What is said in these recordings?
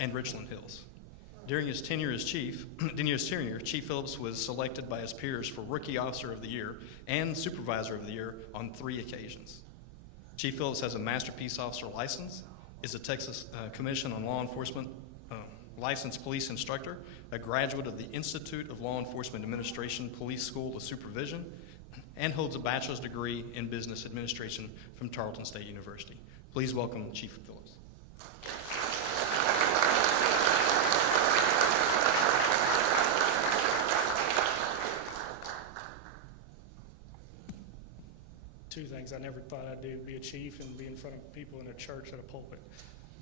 and Richland Hills. During his tenure as chief, Chief Phillips was selected by his peers for Rookie Officer of the Year and Supervisor of the Year on 3 occasions. Chief Phillips has a Master Peace Officer license, is a Texas Commission on Law Enforcement licensed police instructor, a graduate of the Institute of Law Enforcement Administration Police School of Supervision, and holds a bachelor's degree in business administration from Tarleton State University. Please welcome Chief Phillips. Two things I never thought I'd do: be a chief and be in front of people in a church at a pulpit.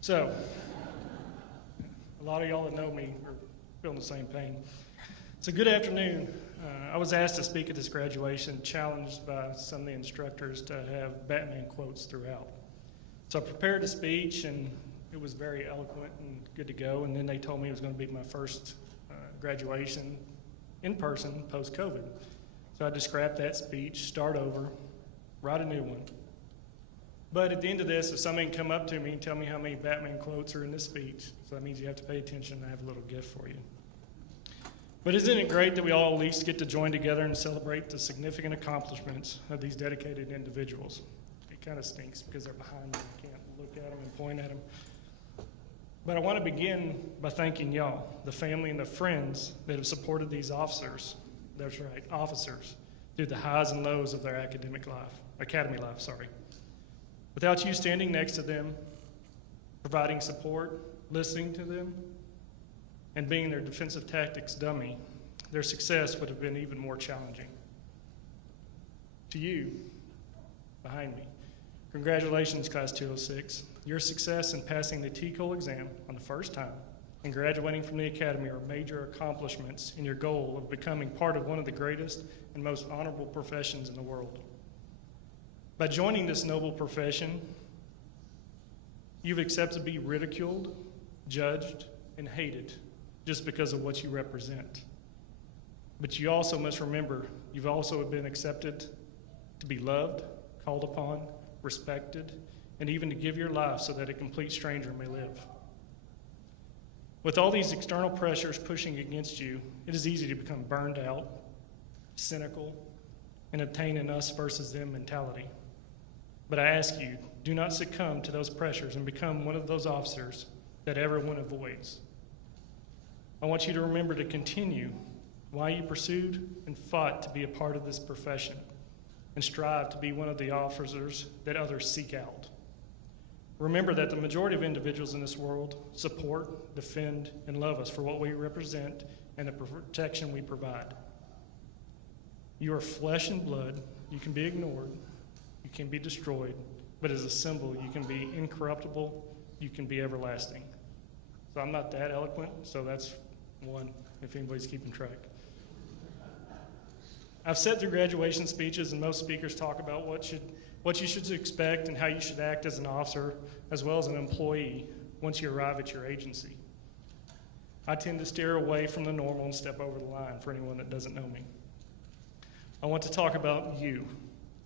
So, a lot of y'all that know me are feeling the same pain. So, good afternoon. I was asked to speak at this graduation, challenged by some of the instructors to have Batman quotes throughout. So I prepared a speech, and it was very eloquent and good to go. And then they told me it was going to be my first graduation in person post-COVID. So I had to scrap that speech, start over, write a new one. But at the end of this, if somebody can come up to me and tell me how many Batman quotes are in this speech, so that means you have to pay attention, and I have a little gift for you. But isn't it great that we all at least get to join together and celebrate the significant accomplishments of these dedicated individuals? It kind of stinks because they're behind me. I can't look at them and point at them. But I want to begin by thanking y'all, the family and the friends that have supported these officers, that's right, officers, through the highs and lows of their academy life. Without you standing next to them, providing support, listening to them, and being their defensive tactics dummy, their success would have been even more challenging. To you, behind me, congratulations, Class 206. Your success in passing the TCOL exam on the first time and graduating from the academy are major accomplishments in your goal of becoming part of one of the greatest and most honorable professions in the world. By joining this noble profession, you've accepted to be ridiculed, judged, and hated just because of what you represent. But you also must remember, you've also been accepted to be loved, called upon, respected, and even to give your life so that a complete stranger may live. With all these external pressures pushing against you, it is easy to become burned out, cynical, and obtain an us versus them mentality. But I ask you, do not succumb to those pressures and become one of those officers that everyone avoids. I want you to remember to continue why you pursued and fought to be a part of this profession and strive to be one of the officers that others seek out. Remember that the majority of individuals in this world support, defend, and love us for what we represent and the protection we provide. You are flesh and blood. You can be ignored. You can be destroyed. But as a symbol, you can be incorruptible. You can be everlasting. So I'm not that eloquent, so that's one, if anybody's keeping track. I've sat through graduation speeches, and most speakers talk about what you should expect and how you should act as an officer as well as an employee once you arrive at your agency. I tend to steer away from the normal and step over the line for anyone that doesn't know me. I want to talk about you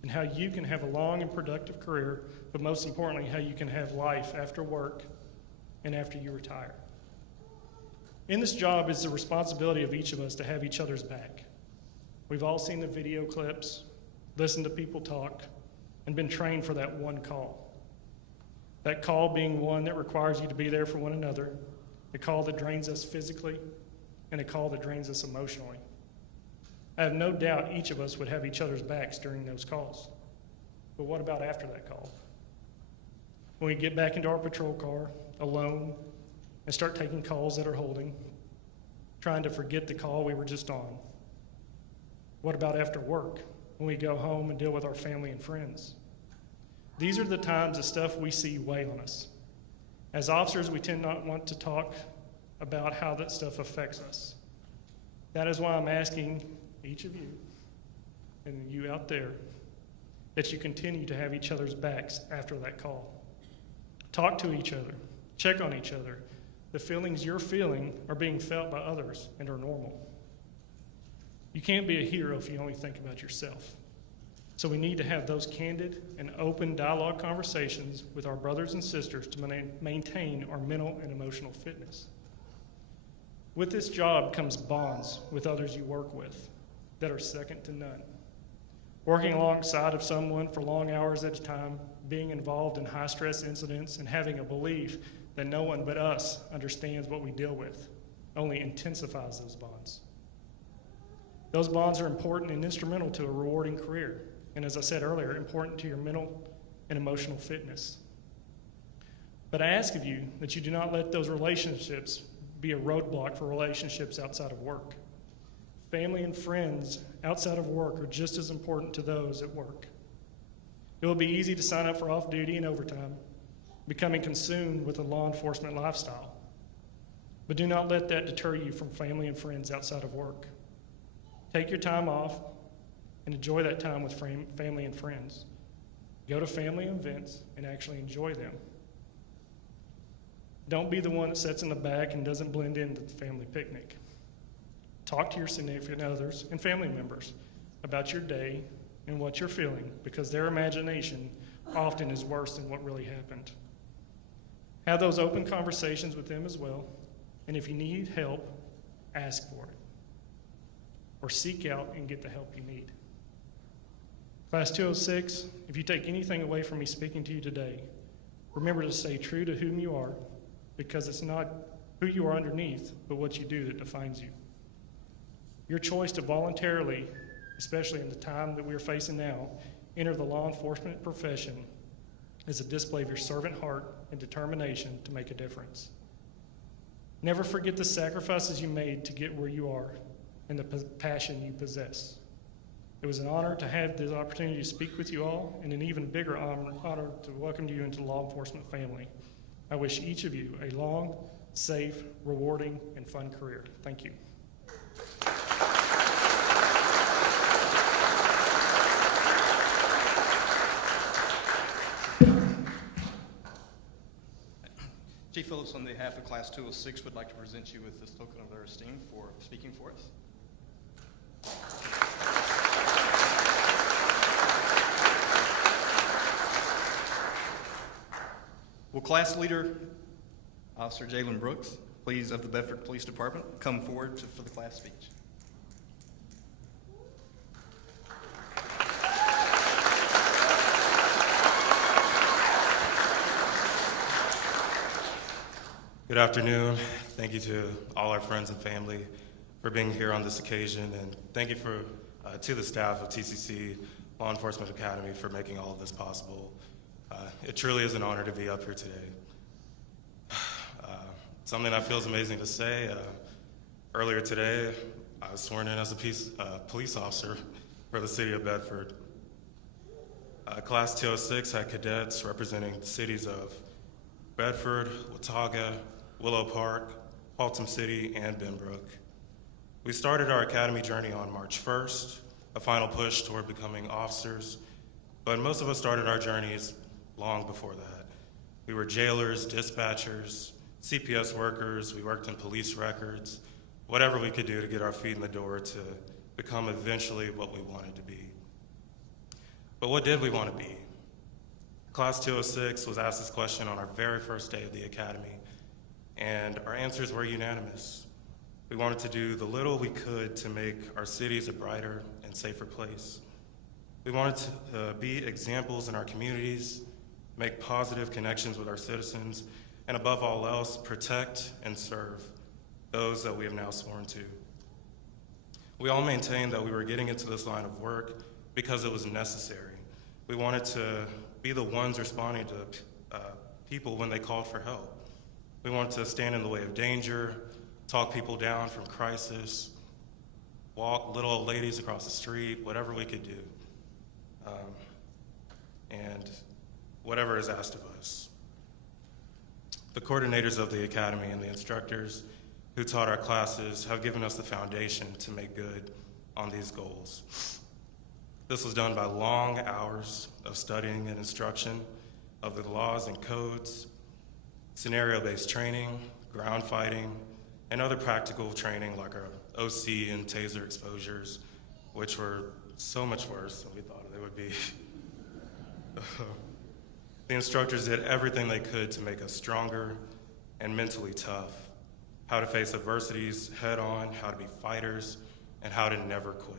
and how you can have a long and productive career, but most importantly, how you can have life after work and after you retire. In this job is the responsibility of each of us to have each other's back. We've all seen the video clips, listened to people talk, and been trained for that one call. That call being one that requires you to be there for one another, a call that drains us physically, and a call that drains us emotionally. I have no doubt each of us would have each other's backs during those calls. But what about after that call? When we get back into our patrol car, alone, and start taking calls that are holding, trying to forget the call we were just on. What about after work, when we go home and deal with our family and friends? These are the times the stuff we see weigh on us. As officers, we tend not want to talk about how that stuff affects us. That is why I'm asking each of you, and you out there, that you continue to have each other's backs after that call. Talk to each other, check on each other. The feelings you're feeling are being felt by others and are normal. You can't be a hero if you only think about yourself. So we need to have those candid and open dialogue conversations with our brothers and sisters to maintain our mental and emotional fitness. With this job comes bonds with others you work with that are second to none. Working alongside of someone for long hours at a time, being involved in high-stress incidents, and having a belief that no one but us understands what we deal with only intensifies those bonds. Those bonds are important and instrumental to a rewarding career, and as I said earlier, important to your mental and emotional fitness. But I ask of you that you do not let those relationships be a roadblock for relationships outside of work. Family and friends outside of work are just as important to those at work. It will be easy to sign up for off-duty and overtime, becoming consumed with a law enforcement lifestyle. But do not let that deter you from family and friends outside of work. Take your time off and enjoy that time with family and friends. Go to family events and actually enjoy them. Don't be the one that sits in the back and doesn't blend into the family picnic. Talk to your significant others and family members about your day and what you're feeling, because their imagination often is worse than what really happened. Have those open conversations with them as well, and if you need help, ask for it, or seek out and get the help you need. Class 206, if you take anything away from me speaking to you today, remember to stay true to whom you are, because it's not who you are underneath, but what you do that defines you. Your choice to voluntarily, especially in the time that we're facing now, enter the law enforcement profession is a display of your servant heart and determination to make a difference. Never forget the sacrifices you made to get where you are and the passion you possess. It was an honor to have this opportunity to speak with you all, and an even bigger honor to welcome you into the law enforcement family. I wish each of you a long, safe, rewarding, and fun career. Thank you. Chief Phillips, on behalf of Class 206, would like to present you with this token of their esteem for speaking for us. Will Class Leader Officer Jalen Brooks, please, of the Bedford Police Department, come forward for the class speech? Good afternoon. Thank you to all our friends and family for being here on this occasion, and thank you to the staff of TCC Law Enforcement Academy for making all of this possible. It truly is an honor to be up here today. Something that feels amazing to say, earlier today, I was sworn in as a police officer for the city of Bedford. Class 206 had cadets representing the cities of Bedford, Watauga, Willow Park, Haltom City, and Benbrook. We started our academy journey on March 1st, a final push toward becoming officers, but most of us started our journeys long before that. We were jailers, dispatchers, CPS workers, we worked in police records, whatever we could do to get our feet in the door to become eventually what we wanted to be. But what did we want to be? Class 206 was asked this question on our very first day of the academy, and our answers were unanimous. We wanted to do the little we could to make our cities a brighter and safer place. We wanted to be examples in our communities, make positive connections with our citizens, and above all else, protect and serve those that we have now sworn to. We all maintained that we were getting into this line of work because it was necessary. We wanted to be the ones responding to people when they called for help. We wanted to stand in the way of danger, talk people down from crisis, walk little old ladies across the street, whatever we could do, and whatever is asked of us. The coordinators of the academy and the instructors who taught our classes have given us the foundation to make good on these goals. This was done by long hours of studying and instruction of the laws and codes, scenario-based training, ground fighting, and other practical training like our OC and taser exposures, which were so much worse than we thought they would be. The instructors did everything they could to make us stronger and mentally tough, how to face adversities head on, how to be fighters, and how to never quit.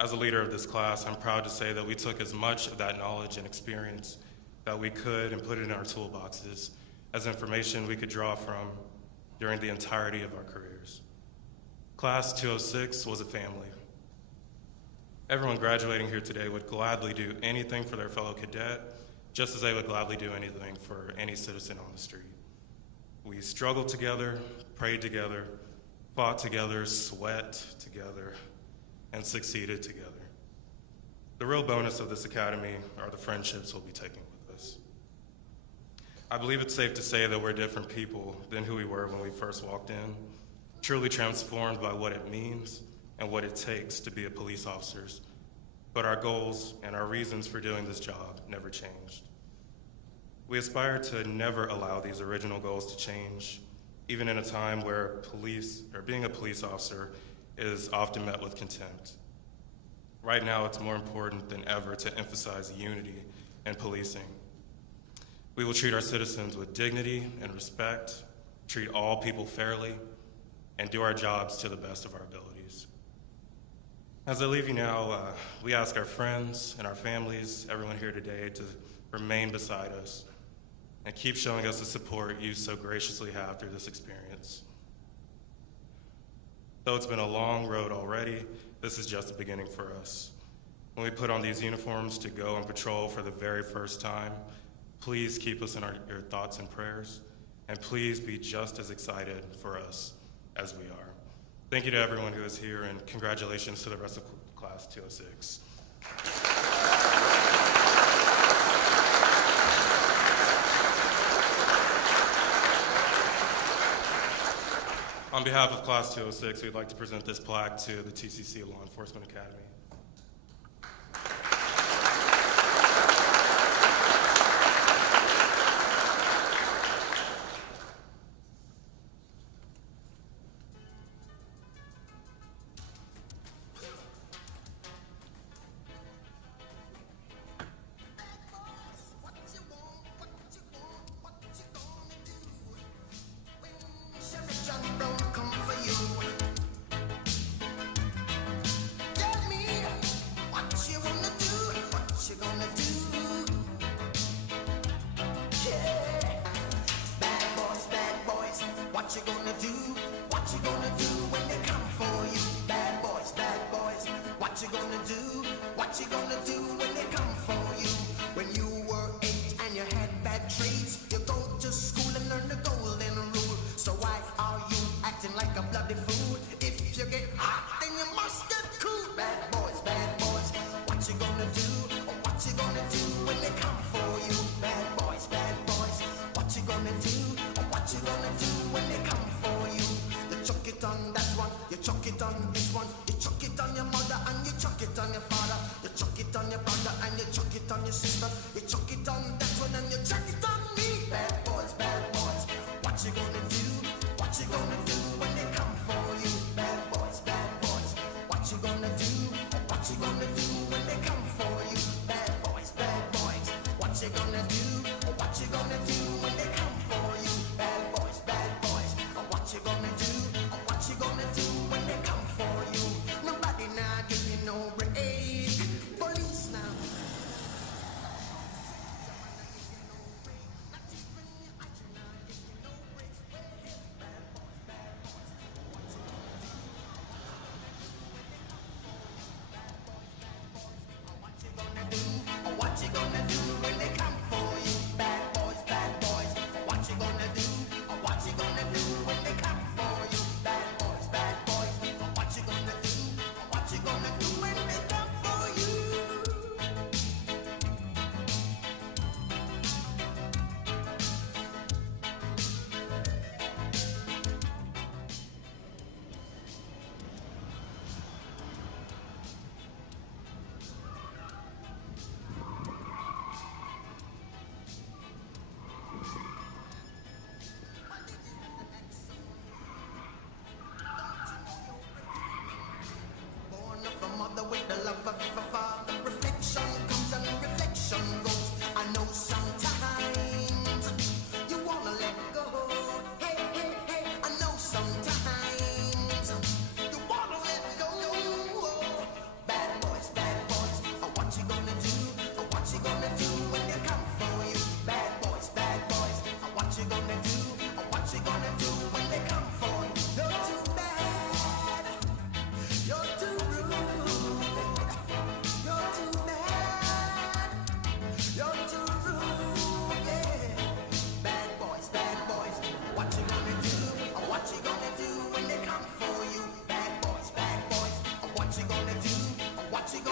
As a leader of this class, I'm proud to say that we took as much of that knowledge and experience that we could and put it in our toolboxes as information we could draw from during the entirety of our careers. Class 206 was a family. Everyone graduating here today would gladly do anything for their fellow cadet, just as they would gladly do anything for any citizen on the street. We struggled together, prayed together, fought together, sweat together, and succeeded together. The real bonus of this academy are the friendships we'll be taking with us. I believe it's safe to say that we're different people than who we were when we first walked in, truly transformed by what it means and what it takes to be a police officer. But our goals and our reasons for doing this job never changed. We aspire to never allow these original goals to change, even in a time where being a police officer is often met with contempt. Right now, it's more important than ever to emphasize unity in policing. We will treat our citizens with dignity and respect, treat all people fairly, and do our jobs to the best of our abilities. As I leave you now, we ask our friends and our families, everyone here today, to remain beside us and keep showing us the support you so graciously have through this experience. Though it's been a long road already, this is just the beginning for us. When we put on these uniforms to go and patrol for the very first time, please keep us in your thoughts and prayers, and please be just as excited for us as we are. Thank you to everyone who is here, and congratulations to the rest of Class 206. On behalf of Class 206, we'd like to present this plaque to the TCC Law Enforcement Academy. What you gonna do? What you gonna do when they come for you? Bad boys, what you gonna do? What you gonna do when they come for you? When you were 8 and you had bad traits, you go to school and learn the golden rule. So why are you acting like a bloody fool? If you get hot, then you must get cool. Bad boys, what you gonna do? What you gonna do when they come for you? Bad boys, what you gonna do? What you gonna do when they come for you? You chuck it on that one, you chuck it on this one, you chuck it on your mother and you chuck it on your father, you chuck it on your brother and you chuck it on your sister, you chuck it on that one and you chuck it on me. Bad boys, what you gonna do? What you gonna do when they come for you? Bad boys, what you gonna do? What you gonna do when they come for you? Bad boys, what you gonna do? What you gonna do when they come for you? Bad boys, what you gonna do? What you gonna do when they come for you? Nobody now give you no break. Police now.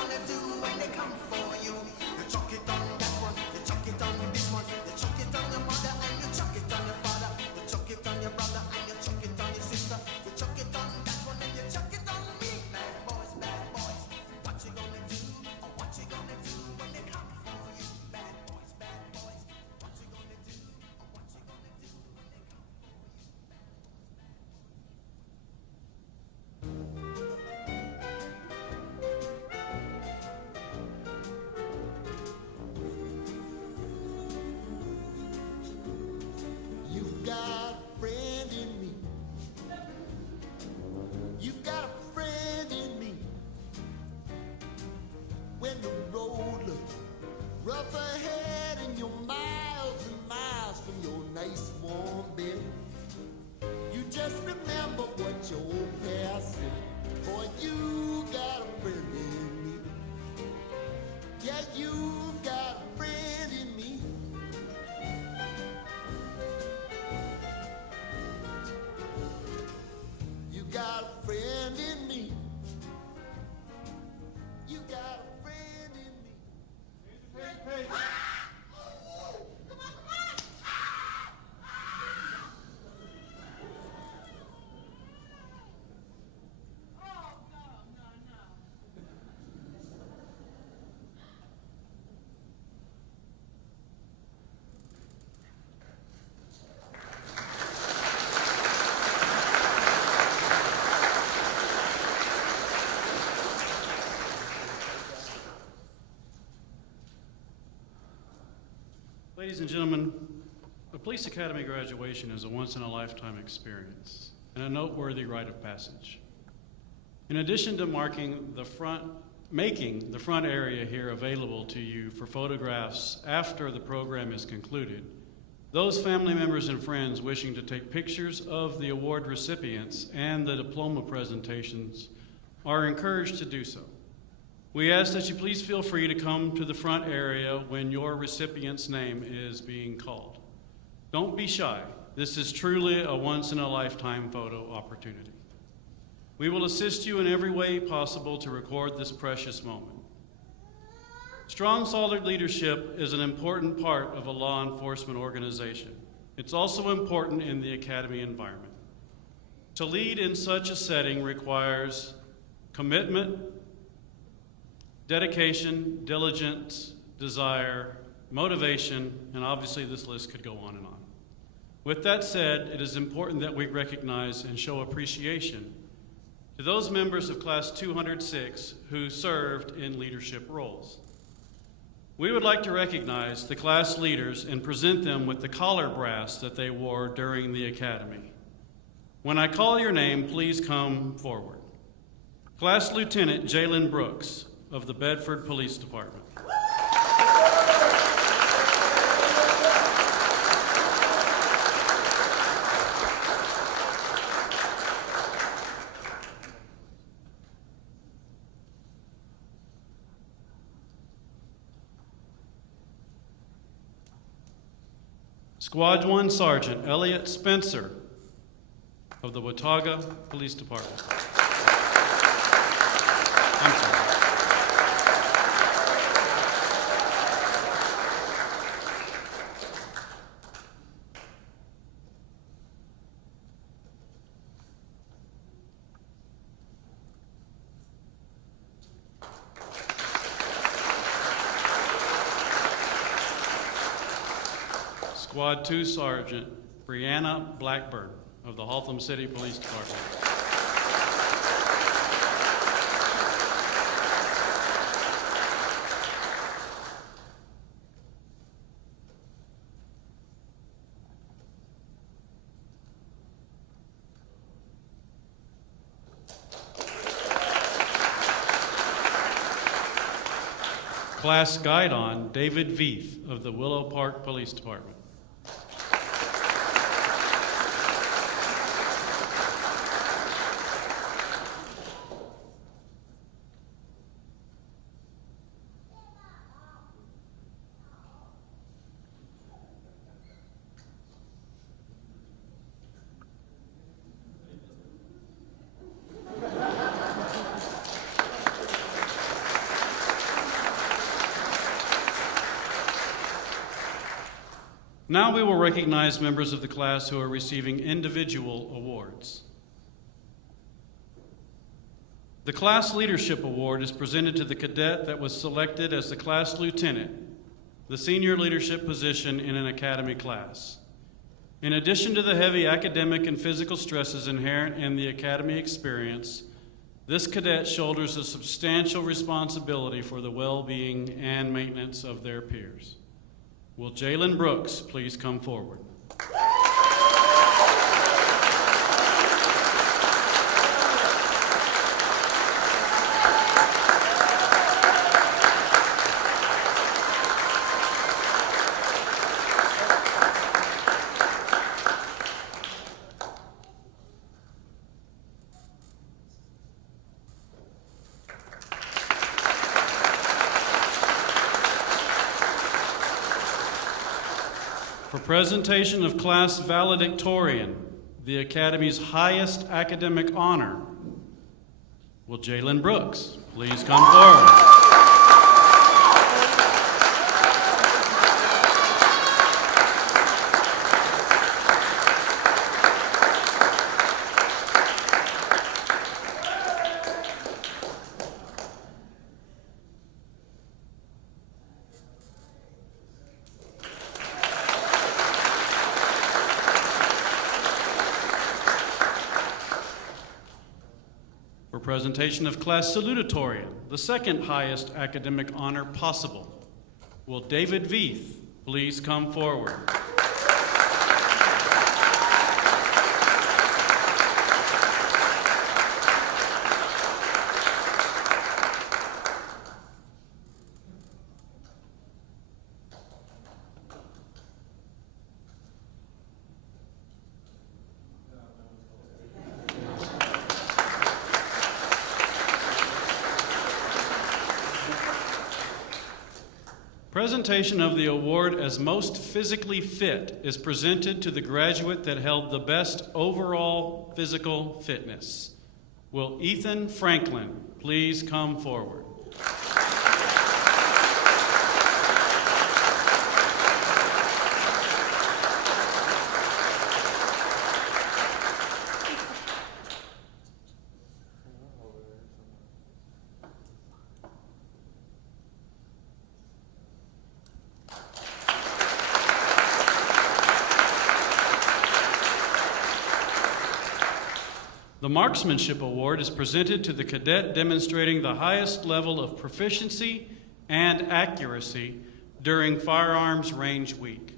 gonna do when they come for you? You chuck it on that one, you chuck it on this one, you chuck it on your mother and you chuck it on your father, you chuck it on your brother and you chuck it on your sister, you chuck it on that one and you chuck it on me. Bad boys, what you gonna do? Or what you gonna do when they come for you? Bad boys, what you gonna do? Or what you gonna do when they come for you? You've got a friend in me. You've got a friend in me. When the road looks rough ahead and you're miles and miles from your nice warm bed, you just remember what your old past said. Boy, you got a friend in me. Yeah, you've got a friend in me. You got a friend in me. You got a friend in me. Ladies and gentlemen, a police academy graduation is a once-in-a-lifetime experience and a noteworthy rite of passage. In addition to making the front area here available to you for photographs after the program is concluded, those family members and friends wishing to take pictures of the award recipients and the diploma presentations are encouraged to do so. We ask that you please feel free to come to the front area when your recipient's name is being called. Don't be shy. This is truly a once-in-a-lifetime photo opportunity. We will assist you in every way possible to record this precious moment. Strong, solid leadership is an important part of a law enforcement organization. It's also important in the academy environment. To lead in such a setting requires commitment, dedication, diligence, desire, motivation, and obviously this list could go on and on. With that said, it is important that we recognize and show appreciation to those members of Class 206 who served in leadership roles. We would like to recognize the class leaders and present them with the collar brass that they wore during the academy. When I call your name, please come forward. Class Lieutenant Jalen Brooks of the Bedford Police Department. Squad 1 Sergeant Elliot Spencer of the Watauga Police Department. I'm sorry. Squad 2 Sergeant Brianna Blackburn of the Haltham City Police Department. Class Guidon David Veith of the Willow Park Police Department. Now we will recognize members of the class who are receiving individual awards. The Class Leadership Award is presented to the cadet that was selected as the class lieutenant, the senior leadership position in an academy class. In addition to the heavy academic and physical stresses inherent in the academy experience, this cadet shoulders a substantial responsibility for the well-being and maintenance of their peers. Will Jalen Brooks please come forward? For presentation of Class Valedictorian, the Academy's highest academic honor, will Jalen Brooks please come forward? For presentation of Class Salutatorian, the second highest academic honor possible, will David Veith please come forward? Presentation of the award as most physically fit is presented to the graduate that held the best overall physical fitness. Will Ethan Franklin please come forward? The Marksmanship Award is presented to the cadet demonstrating the highest level of proficiency and accuracy during Firearms Range Week.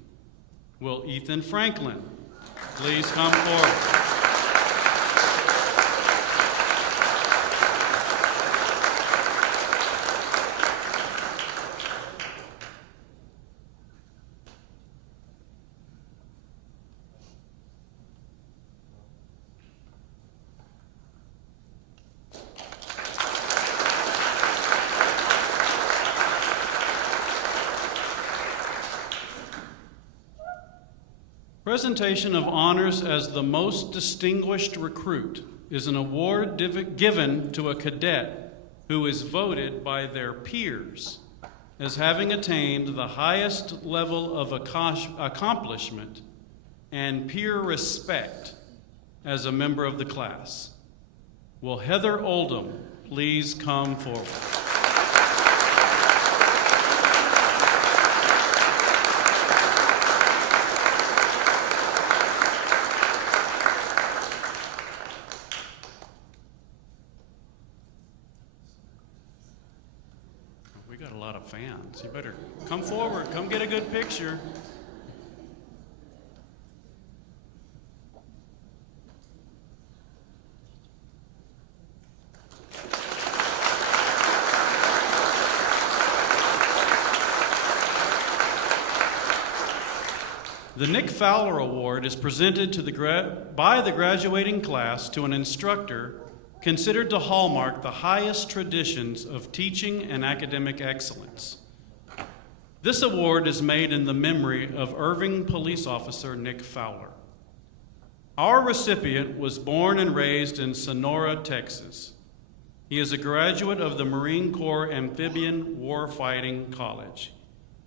Will Ethan Franklin please come forward? Presentation of honors as the most distinguished recruit is an award given to a cadet who is voted by their peers as having attained the highest level of accomplishment and peer respect as a member of the class. Will Heather Oldham please come forward? We got a lot of fans. You better come forward. Come get a good picture. The Nick Fowler Award is presented to by the graduating class to an instructor considered to hallmark the highest traditions of teaching and academic excellence. This award is made in the memory of Irving police officer Nick Fowler. Our recipient was born and raised in Sonora, Texas. He is a graduate of the Marine Corps Amphibian Warfighting College.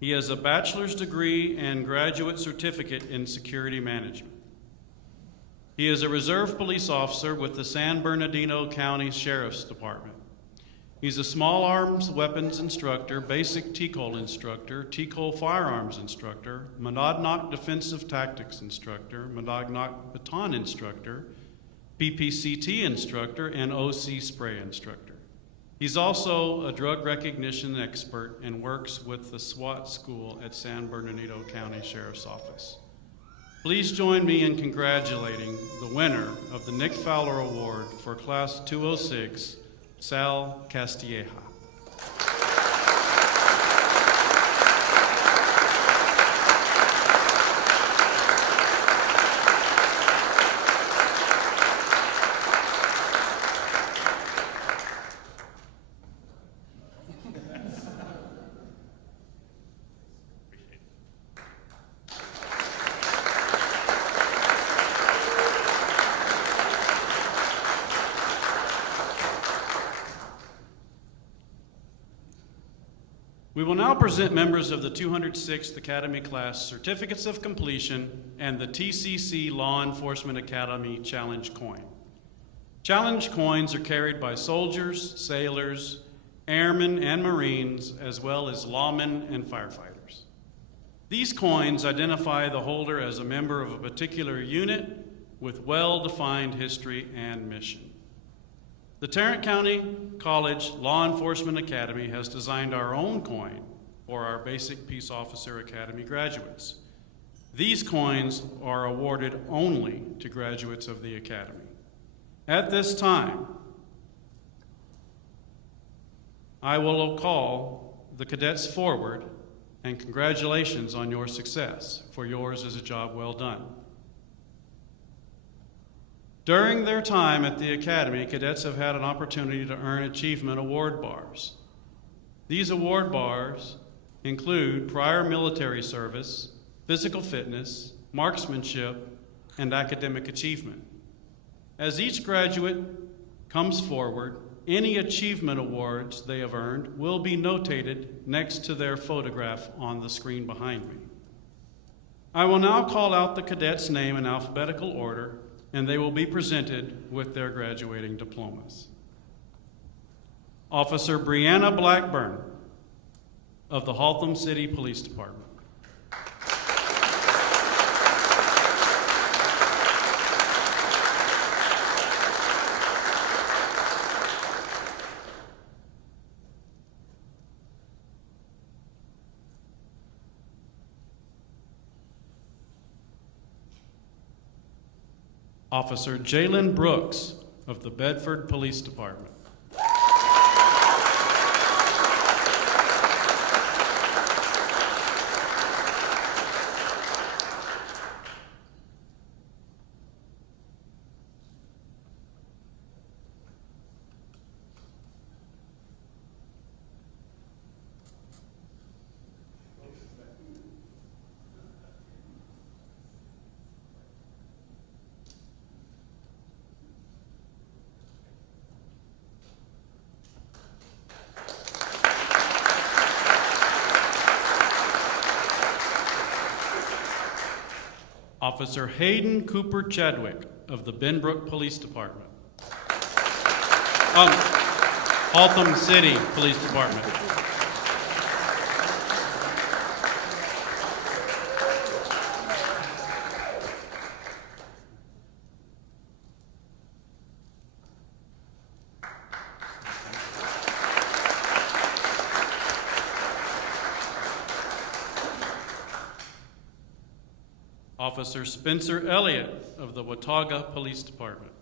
He has a bachelor's degree and graduate certificate in security management. He is a reserve police officer with the San Bernardino County Sheriff's Department. He's a small arms weapons instructor, basic TCOL instructor, TCOL firearms instructor, Monadnock defensive tactics instructor, Monadnock baton instructor, PPCT instructor, and OC spray instructor. He's also a drug recognition expert and works with the SWAT school at San Bernardino County Sheriff's Office. Please join me in congratulating the winner of the Nick Fowler Award for Class 206, Sal Castilleja. We will now present members of the 206th Academy class certificates of completion and the TCC Law Enforcement Academy Challenge Coin. Challenge coins are carried by soldiers, sailors, airmen, and Marines, as well as lawmen and firefighters. These coins identify the holder as a member of a particular unit with well-defined history and mission. The Tarrant County College Law Enforcement Academy has designed our own coin for our Basic Peace Officer Academy graduates. These coins are awarded only to graduates of the Academy. At this time, I will call the cadets forward, and congratulations on your success, for yours is a job well done. During their time at the Academy, cadets have had an opportunity to earn achievement award bars. These award bars include prior military service, physical fitness, marksmanship, and academic achievement. As each graduate comes forward, any achievement awards they have earned will be notated next to their photograph on the screen behind me. I will now call out the cadets' name in alphabetical order, and they will be presented with their graduating diplomas. Officer Brianna Blackburn of the Haltom City Police Department. Officer Jalen Brooks of the Bedford Police Department. Officer Hayden Cooper Chadwick of the Benbrook Police Department. Haltom City Police Department. Officer Spencer Elliott of the Watauga Police Department.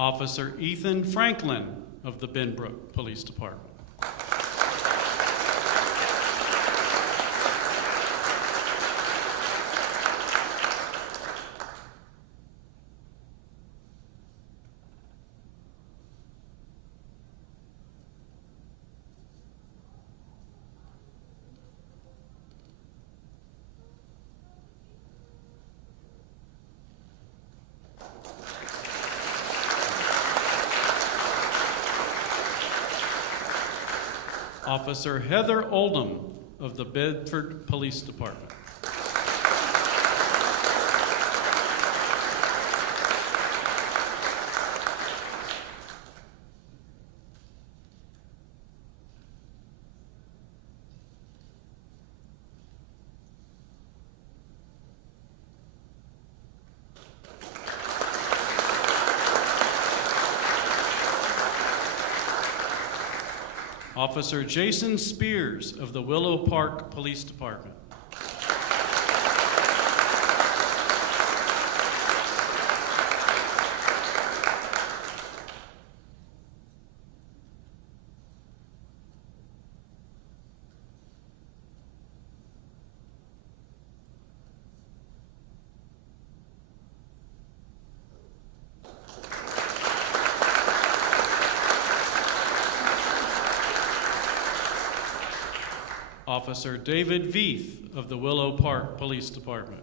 Officer Ethan Franklin of the Benbrook Police Department. Officer Heather Oldham of the Bedford Police Department. Officer Jason Spears of the Willow Park Police Department. Officer David Veith of the Willow Park Police Department.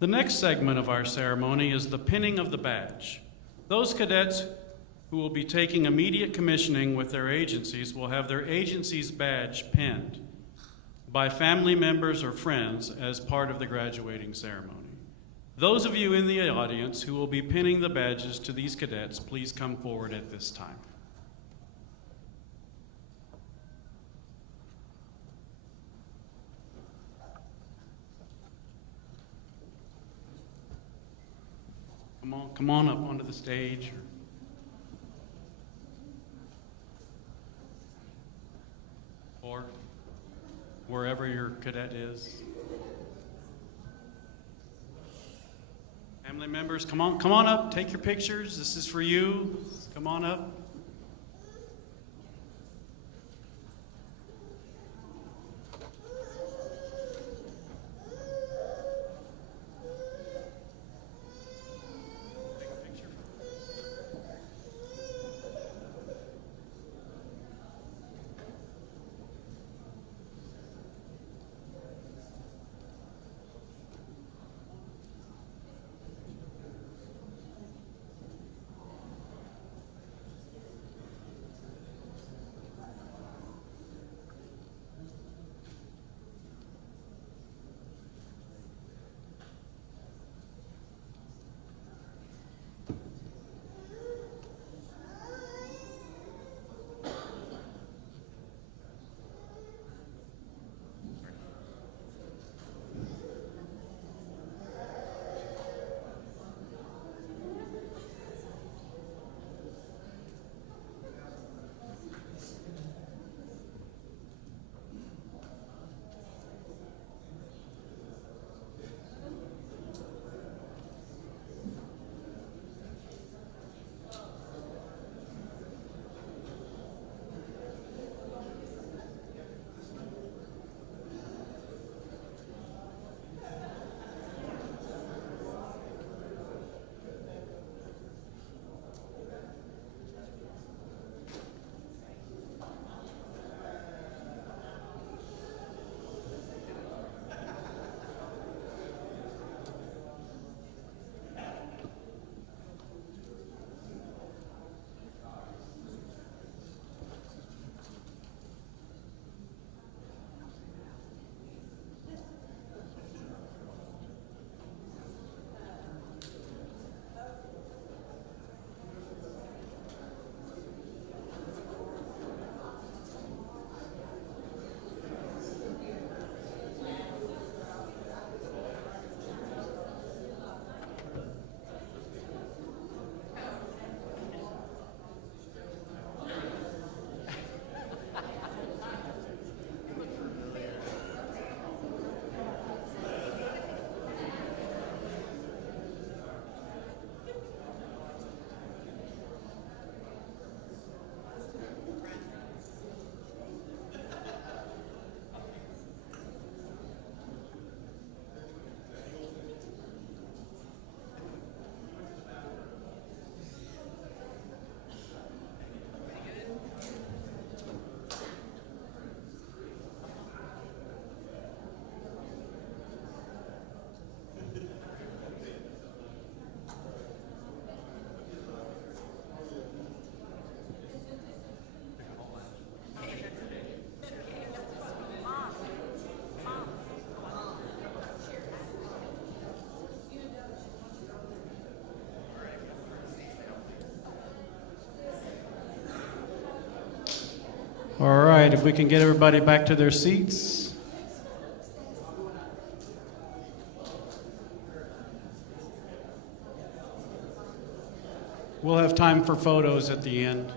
The next segment of our ceremony is the pinning of the badge. Those cadets who will be taking immediate commissioning with their agencies will have their agency's badge pinned by family members or friends as part of the graduating ceremony. Those of you in the audience who will be pinning the badges to these cadets, please come forward at this time. Come on up onto the stage. Or wherever your cadet is. Family members, come on up, take your pictures. This is for you. Come on up. All right, if we can get everybody back to their seats. We'll have time for photos at the end.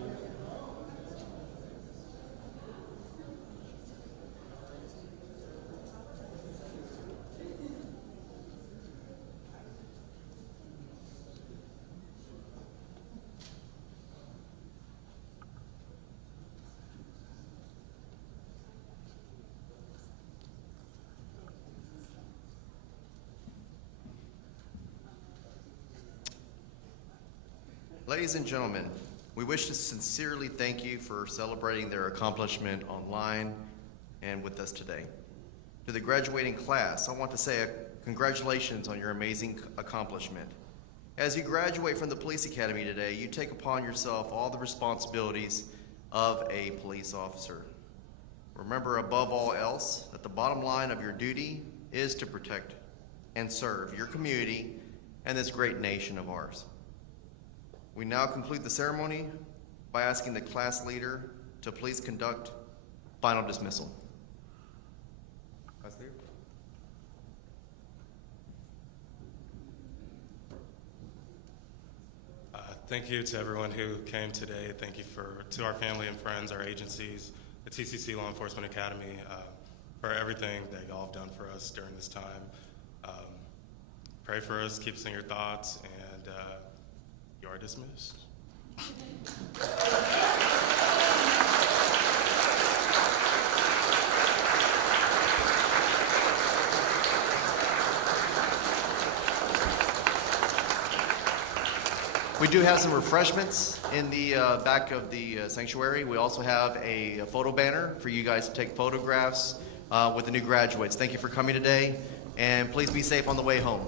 Ladies and gentlemen, we wish to sincerely thank you for celebrating their accomplishment online and with us today. To the graduating class, I want to say congratulations on your amazing accomplishment. As you graduate from the police academy today, you take upon yourself all the responsibilities of a police officer. Remember above all else that the bottom line of your duty is to protect and serve your community and this great nation of ours. We now conclude the ceremony by asking the class leader to please conduct final dismissal. Class leader. Thank you to everyone who came today. Thank you to our family and friends, our agencies, the TCC Law Enforcement Academy, for everything that y'all have done for us during this time. Pray for us, keep us in your thoughts, and you are dismissed. We do have some refreshments in the back of the sanctuary. We also have a photo banner for you guys to take photographs with the new graduates. Thank you for coming today, and please be safe on the way home.